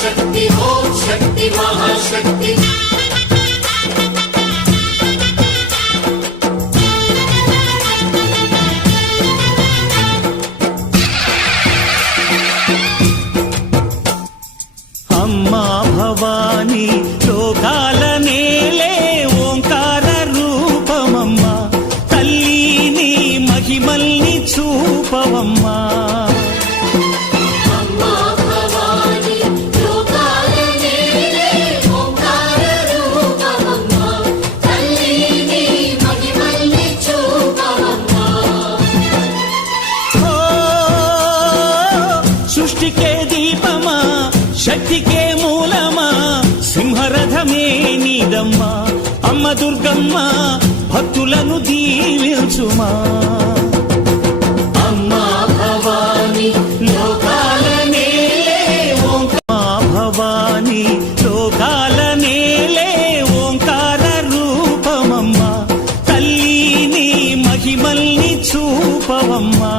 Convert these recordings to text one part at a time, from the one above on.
శక్తి ఓం శక్తి మహాశక్తి అమ్మా భవాని లోకాల నేలే ఓంకార రూపమమ్మా తల్లిని మహిమల్ని చూపవమ్మా సృష్టికే దీపమా శక్తికే మూలమా సింహరథమే నీదమ్మా అమ్మ దుర్గమ్మ భక్తులను దీవించుమా అమ్మా భవాని లోకాల నేలే భవాని లోకాల నేలే ఓంకార రూపమమ్మా తల్లిని మహిమల్ని చూపవమ్మా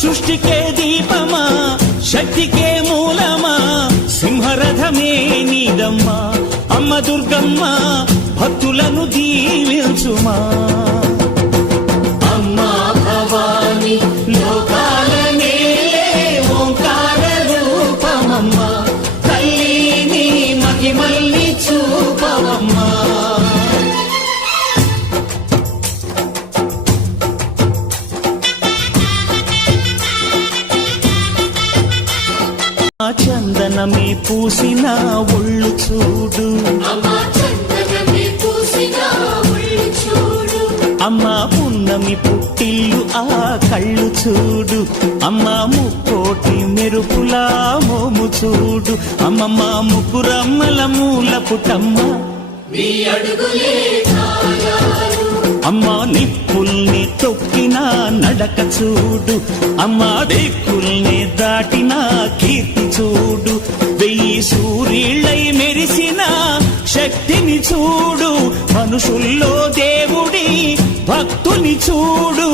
సృష్టికే దీపమా శక్తికే మూలమా సింహరథమే నీదమ్మా అమ్మ దుర్గమ్మ భక్తులను దీవించుమా అమ్మా భవాని లోకాల నేలే ఓంకార రూపమమ్మా తల్లిని మహిమల్ని చూపవమ్మా చందనమే పూసిన ఒళ్ళు చూడు అమ్మా పున్నమి పుట్టిల్లు ఆ కళ్ళు చూడు అమ్మా ముక్కోటి మెరుపులా మోము చూడు అమ్మమ్మ ముగ్గురమ్మల మూల పుటమ్మ అమ్మా నిప్పుల్ని తొక్కిన నడక చూడు అమ్మా దిక్కుల్ని దాటిన కీర్తి చూడు 1000 సూర్యుళ్ళై మెరిసిన శక్తిని చూడు మనుషుల్లో దేవుడి భక్తుని చూడు